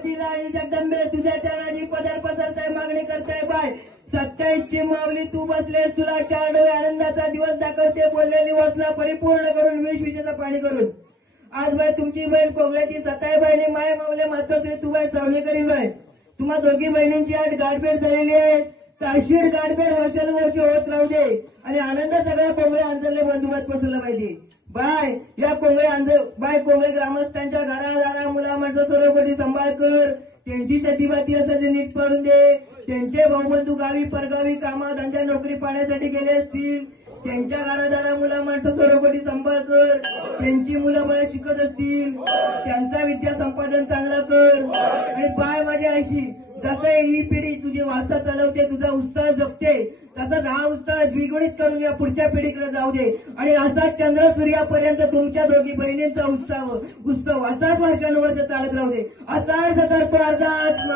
भगवतीला आई जगदंबे तुझ्या चरणाची पदर पसरताय मागणी करताय बाय 27 ची माऊली तू बसलेस तुला 4 डोळे आनंदाचा दिवस दाखवते बोललेली वचना परिपूर्ण करून विष विजेचं पाणी करून आज बाय तुमची बहीण कोंबड्याची 27 बहिणी माय माऊले मातोश्री तू बाय सावली करीन बाय तुम्हा दोघी बहिणींची आज गाठभेट झालेली आहे ताशीर गाठभेट वर्षानुवर्ष होत राहू दे आणि आनंद सगळ्या कोंबड्या अंतरले बंधुमत पसरला पाहिजे बाय या कोंबडे ग्रामस्थांच्या घरादारा मुला माणसं सर्वपटी सांभाळ कर त्यांची शेतीबाती असं ते नीट पडून दे त्यांचे भाऊबंधू गावी परगावी कामा धंद्या नोकरी पाहण्यासाठी गेले असतील त्यांच्या घरादारा मुला माणसं सर्वपटी सांभाळ कर त्यांची मुलं बळ्या शिकत असतील त्यांचा विद्या संपादन चांगला कर आणि बाय माझ्या आईशी जसं ही पिढी तुझी वारसा चालवते तुझा उत्साह जपते तसाच हा उत्साह द्विगुणित करून या पुढच्या पिढीकडे जाऊ दे आणि असाच चंद्र सूर्यापर्यंत तुमच्या दोघी बहिणींचा उत्सव असाच वर्षानुवर्ष चालत राहू दे असा अर्ज करतो अर्जात